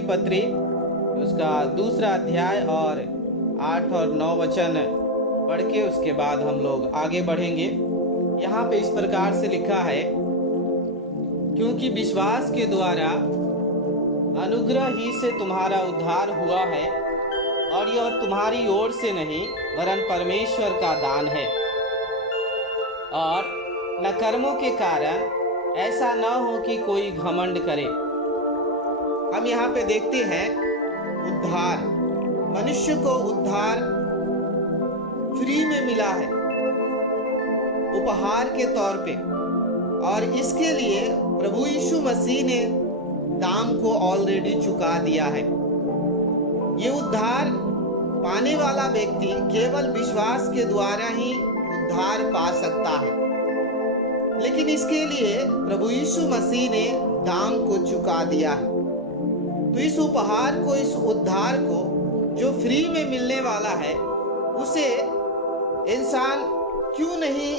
की पत्री उसका दूसरा अध्याय और 8 और 9 वचन पढ़ के उसके बाद हम लोग आगे बढ़ेंगे। यहाँ पे इस प्रकार से लिखा है, क्योंकि विश्वास के द्वारा अनुग्रह ही से तुम्हारा उद्धार हुआ है, और यह तुम्हारी ओर से नहीं वरन परमेश्वर का दान है, और न कर्मों के कारण, ऐसा न हो कि कोई घमंड करे। हम यहाँ पे देखते हैं उद्धार, मनुष्य को उद्धार फ्री में मिला है, उपहार के तौर पे, और इसके लिए प्रभु यीशु मसीह ने दाम को ऑलरेडी चुका दिया है। ये उद्धार पाने वाला व्यक्ति केवल विश्वास के द्वारा ही उद्धार पा सकता है, लेकिन इसके लिए प्रभु यीशु मसीह ने दाम को चुका दिया है। तो इस उपहार को, इस उद्धार को जो फ्री में मिलने वाला है, उसे इंसान क्यों नहीं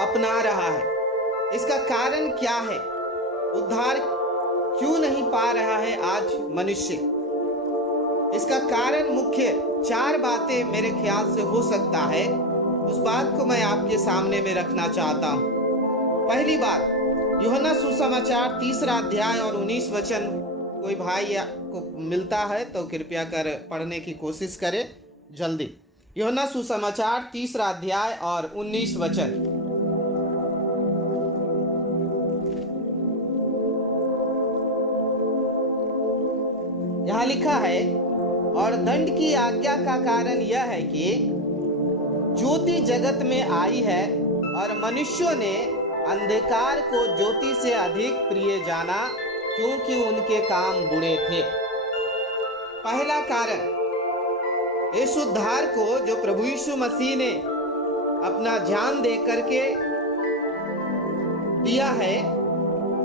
अपना रहा है? इसका कारण क्या है? उद्धार क्यों नहीं पा रहा है आज मनुष्य? इसका कारण मुख्य 4 बातें मेरे ख्याल से हो सकता है। उस बात को मैं आपके सामने में रखना चाहता हूं। पहली बात, यूहन्ना सुसमाचार 3 अध्याय और 19 वचन कोई भाई को मिलता है तो कृपया कर पढ़ने की कोशिश करें जल्दी। यूहन्ना सुसमाचार 3 अध्याय और 19 वचन। यहाँ लिखा है, और दंड की आज्ञा का कारण यह है कि ज्योति जगत में आई है, और मनुष्यों ने अंधकार को ज्योति से अधिक प्रिय जाना, क्योंकि उनके काम बुरे थे। पहला कारण, इस उद्धार को जो प्रभु यीशु मसीह ने अपना जान दे करके दिया है,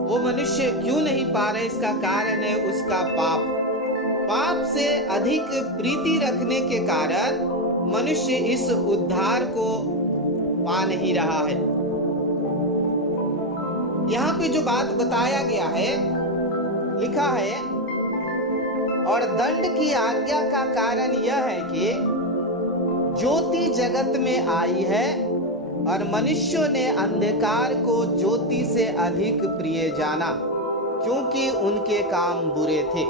वो मनुष्य क्यों नहीं पा रहे? इसका कारण है उसका पाप। पाप से अधिक प्रीति रखने के कारण मनुष्य इस उद्धार को पा नहीं रहा है। यहाँ पे जो बात बताया गया है, लिखा है, और दंड की आज्ञा का कारण यह है कि ज्योति जगत में आई है, और मनुष्यों ने अंधकार को ज्योति से अधिक प्रिय जाना, क्योंकि उनके काम बुरे थे।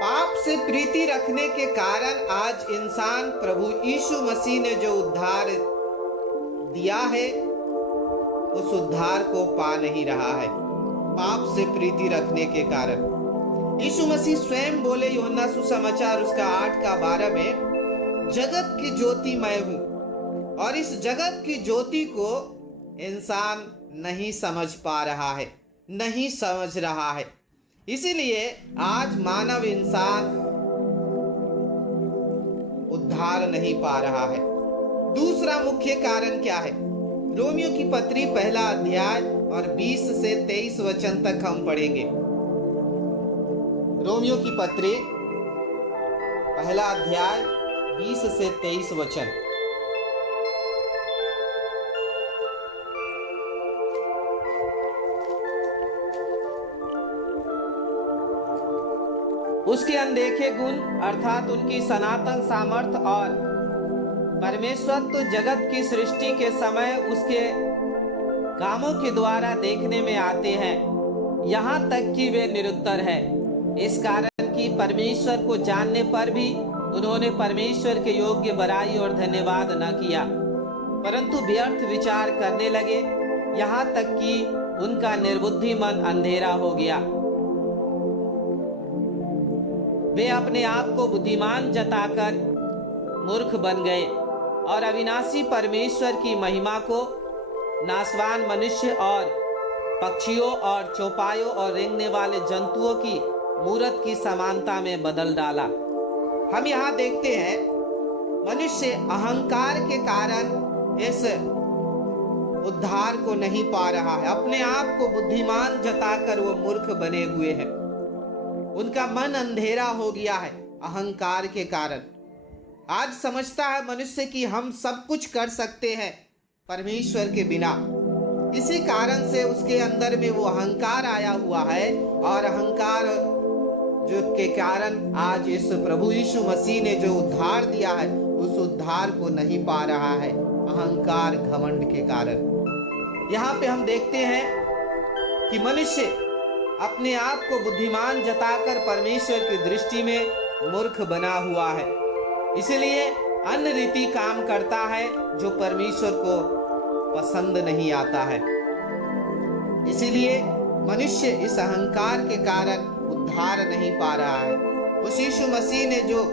पाप से प्रीति रखने के कारण आज इंसान प्रभु यीशु मसीह ने जो उद्धार दिया है, उस उद्धार को पा नहीं रहा है, पाप से प्रीति रखने के कारण। यीशु मसीह स्वयं बोले यूहन्ना सुसमाचार उसका 8:12 में, जगत की ज्योति मैं हूं, और इस जगत की ज्योति को इंसान नहीं समझ पा रहा है, नहीं समझ रहा है। इसीलिए आज मानव इंसान उद्धार नहीं पा रहा है। दूसरा मुख्य कारण क्या है? रोमियो की पत्री 1 अध्याय और 20 से 23 वचन तक हम पढ़ेंगे। रोमियो की पत्री 1 अध्याय 20 से 23 वचन। उसके अनदेखे गुण अर्थात उनकी सनातन सामर्थ और परमेश्वरत्व जगत की सृष्टि के समय उसके कामों के द्वारा देखने में आते हैं, यहाँ तक कि वे निरुत्तर है। इस कारण कि परमेश्वर को जानने पर भी उन्होंने परमेश्वर के योग्य बड़ाई और धन्यवाद न किया, परंतु व्यर्थ विचार करने लगे, यहाँ तक कि उनका निर्बुद्धि मन अंधेरा हो गया। वे अपने आप को बुद्धिमान जताकर मूर्ख बन गए, और अविनाशी परमेश्वर की महिमा को नासवान मनुष्य और पक्षियों और चौपायों और रेंगने वाले जंतुओं की मूरत की समानता में बदल डाला। हम यहाँ देखते हैं मनुष्य अहंकार के कारण इस उद्धार को नहीं पा रहा है, अपने आप को बुद्धिमान जताकर वो मूर्ख बने हुए हैं। उनका मन अंधेरा हो गया है अहंकार के कारण। आज समझता है मनुष्य कि हम सब कुछ कर सकते हैं परमेश्वर के बिना, इसी कारण से उसके अंदर में वो अहंकार आया हुआ है, और अहंकार जो के कारण आज इस प्रभु यीशु मसीह ने जो उद्धार दिया है उस उद्धार को नहीं पा रहा है, अहंकार घमंड के कारण। यहाँ पे हम देखते हैं कि मनुष्य अपने आप को बुद्धिमान जताकर परमेश्वर की दृष्टि में मूर्ख बना हुआ है, इसलिए अन्य रीति काम करता है जो परमेश्वर को पसंद नहीं आता है। इसीलिए मनुष्य इस अहंकार के कारण उद्धार नहीं पा रहा है। उस यीशु मसीह ने जो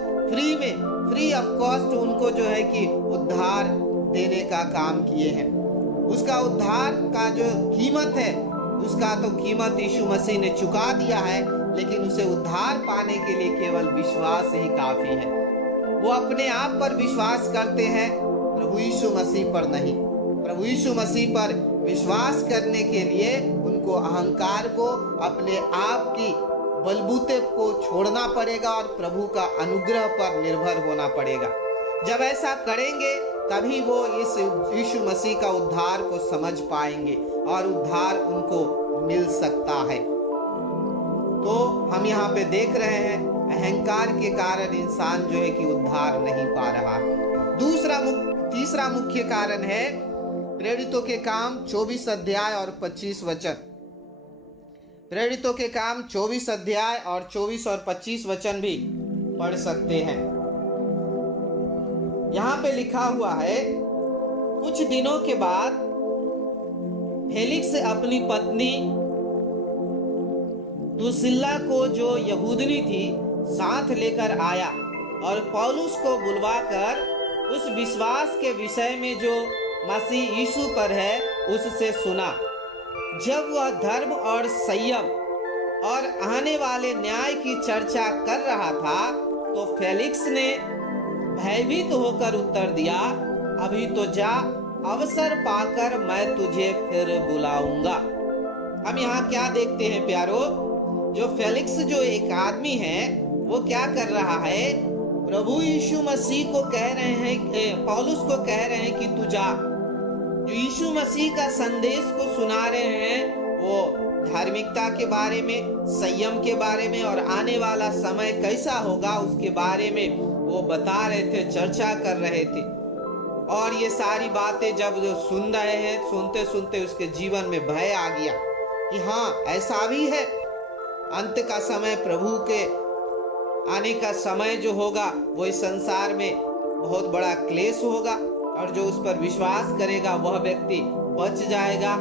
फ्री ऑफ कॉस्ट उनको जो है कि उद्धार देने का काम किए हैं, उसका उद्धार का जो कीमत है उसका तो कीमत यीशु मसीह ने चुका दिया है, लेकिन उसे उद्धार पाने के लिए केवल विश्वास ही काफी है। वो अपने आप पर विश्वास करते हैं, प्रभु यीशु मसीह पर नहीं। प्रभु यीशु मसीह पर विश्वास करने के लिए उनको अहंकार को, अपने आप की बलबूते को छोड़ना पड़ेगा और प्रभु का अनुग्रह पर निर्भर होना पड़ेगा। जब ऐसा करेंगे तभी वो इस यीशु मसीह का उद्धार को समझ पाएंगे और उद्धार उनको मिल सकता है। तो हम यहाँ पे देख रहे हैं अहंकार के कारण इंसान जो है कि उद्धार नहीं पा रहा। तीसरा मुख्य कारण है प्रेरितों के काम 24 अध्याय और 25 वचन। प्रेरितों के काम 24 अध्याय और 24 और 25 वचन भी पढ़ सकते हैं। यहाँ पे लिखा हुआ है, कुछ दिनों के बाद फेलिक्स अपनी पत्नी दुसिल्ला को, जो यहूदनी थी, साथ लेकर आया और पौलुस को बुलवाकर उस विश्वास के विषय में जो मसीह यीशु पर है उससे सुना। जब वह धर्म और संयम और आने वाले न्याय की चर्चा कर रहा था तो फेलिक्स ने भयभीत होकर उत्तर दिया, अभी तो जा, अवसर पाकर मैं तुझे फिर बुलाऊंगा। हम यहाँ क्या देखते हैं प्यारो, जो फेलिक्स जो एक आदमी है वो क्या कर रहा है, प्रभु यीशु मसीह को कह रहे हैं, पौलुस को कह रहे हैं कि तू जा। जो यीशु मसीह का संदेश को सुना रहे हैं वो धार्मिकता के बारे में, संयम के बारे में और आने वाला समय कैसा होगा उसके बारे में वो बता रहे थे, चर्चा कर रहे थे। और ये सारी बातें जब जो सुन रहे हैं, सुनते सुनते उसके जीवन में भय आ गया कि हाँ ऐसा भी है, अंत का समय, प्रभु के आने का समय जो होगा वो इस संसार में बहुत बड़ा क्लेश होगा और जो उस पर विश्वास करेगा वह व्यक्ति बच जाएगा,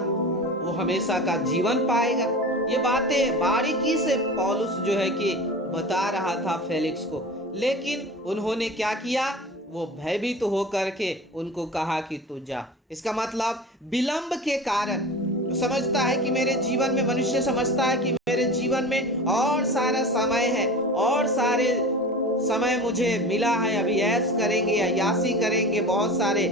वो हमेशा का जीवन पाएगा। ये बातें बारीकी से पौलुस जो है कि बता रहा था फेलिक्स को, लेकिन उन्होंने क्या किया, वो भयभीत होकर के उनको कहा कि तू जा। इसका मतलब विलंब के कारण समझता है कि मेरे जीवन में, मनुष्य समझता है कि मेरे जीवन में और सारा समय है और सारे समय मुझे मिला है, अभी ऐश करेंगे या यासी करेंगे, बहुत सारे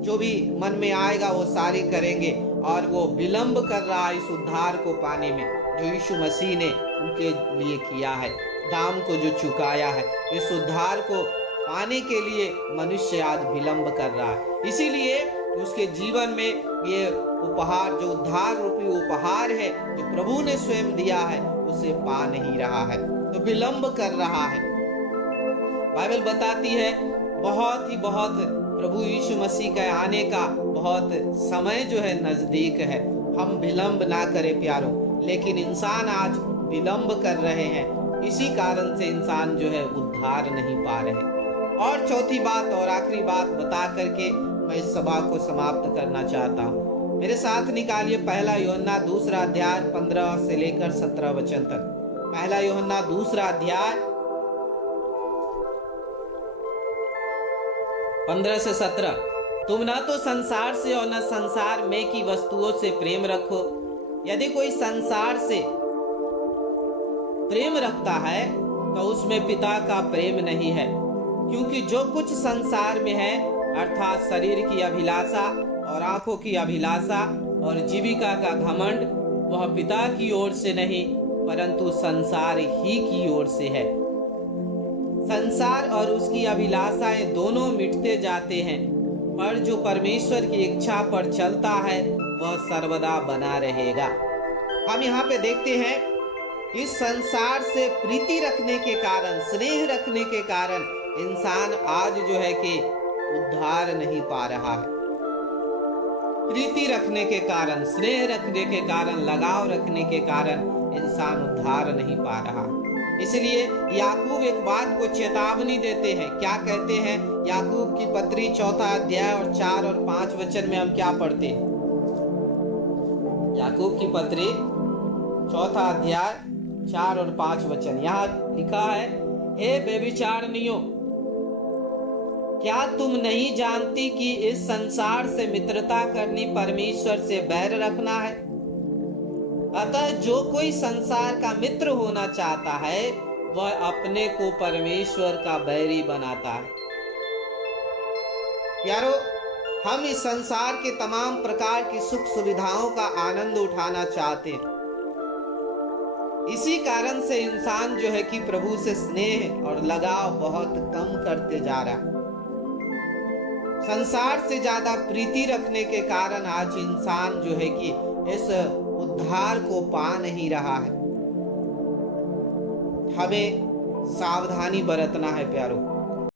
जो भी मन में आएगा वो सारे करेंगे, और वो विलंब कर रहा है इस उद्धार को पाने में जो यीशु मसीह ने उनके लिए किया है, दाम को जो चुकाया है। इस उद्धार को पाने के लिए मनुष्य आज विलंब कर रहा है, इसीलिए उसके जीवन में ये उपहार, जो उद्धार रूपी उपहार है जो प्रभु ने स्वयं दिया है, उसे पा नहीं रहा है, तो विलंब कर रहा है। बाइबल बताती है बहुत प्रभु यीशु मसीह के आने का बहुत समय जो है नजदीक है। हम विलंब ना करें प्यारो, लेकिन इंसान आज विलंब कर रहे हैं, इसी कारण से इंसान जो है उद्धार नहीं पा रहे। और चौथी बात और आखिरी बात बता करके मैं इस सभा को समाप्त करना चाहता हूँ। मेरे साथ निकालिए पहला यूहन्ना 2 अध्याय 15 से लेकर 17 वचन तक। पहला यूहन्ना 2 अध्याय 15 से 17। तुम न तो संसार से और न संसार में की वस्तुओं से प्रेम रखो। यदि कोई संसार से प्रेम रखता है तो उसमें पिता का प्रेम नहीं है, क्योंकि जो कुछ संसार में है, अर्थात शरीर की अभिलाषा और आंखों की अभिलाषा और जीविका का घमंड, वह पिता की ओर से नहीं परंतु संसार ही की ओर से है। संसार और उसकी अभिलाषाएं दोनों मिटते जाते हैं, पर जो परमेश्वर की इच्छा पर चलता है वह सर्वदा बना रहेगा। हम यहाँ पे देखते हैं इस संसार से प्रीति रखने के कारण, स्नेह रखने के कारण इंसान आज जो है कि उद्धार नहीं पा रहा है। प्रीति रखने के कारण, स्नेह रखने के कारण, लगाव रखने के कारण इंसान उद्धार नहीं पा रहा। इसलिए याकूब एक बात को चेतावनी देते हैं। क्या कहते हैं? याकूब की पत्री 4 अध्याय और 4 और 5 वचन में हम क्या पढ़ते हैं? याकूब की पत्री 4 अध्याय 4 और 5 वचन यहाँ लिखा है, हे व्यभिचारिणियों, क्या तुम नहीं जानती कि इस संसार से मित्रता करनी परमेश्वर से बैर रखना है? अतः जो कोई संसार का मित्र होना चाहता है वह अपने को परमेश्वर का बैरी बनाता है। यारो, हम इस संसार के तमाम प्रकार की सुख सुविधाओं का आनंद उठाना चाहते हैं। इसी कारण से इंसान जो है कि प्रभु से स्नेह और लगाव बहुत कम करते जा रहा है। संसार से ज्यादा प्रीति रखने के कारण आज इंसान जो है कि इस उद्धार को पा नहीं रहा है। हमें सावधानी बरतना है प्यारों।